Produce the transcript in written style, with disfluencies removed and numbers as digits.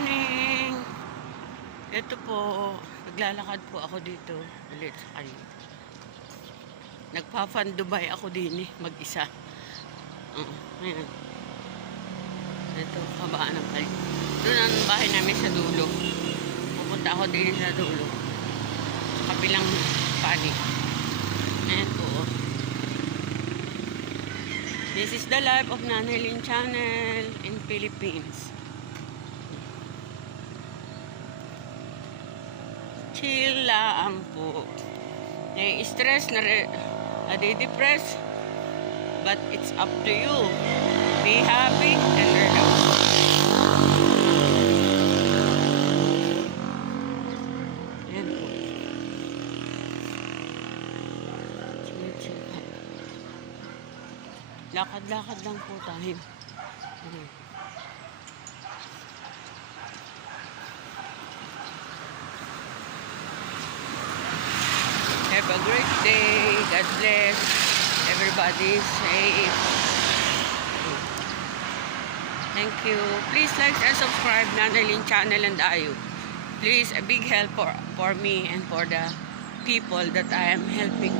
morning! Ito po, naglalakad po ako dito ulit sa kayo. Nagpa-Fun Dubai ako din mag-isa. Ayan. Ito, kabaan ng kayo. Doon ang bahay namin sa dulo. Pupunta ako din sa dulo. Kabilang panig. Ayan po. This is the life of Nanay Lynn Channel in Philippines. Chill lang po. Nai-stress, nadi-depress. But it's up to you. Be happy and relax. Ayan po. Chill. Lakad-lakad lang po tayo. Have a great day. God bless. Everybody is safe. Thank you. Please like and subscribe Nanay Lynn Channel and Ayu. Please, a big help for me and for the people that I am helping.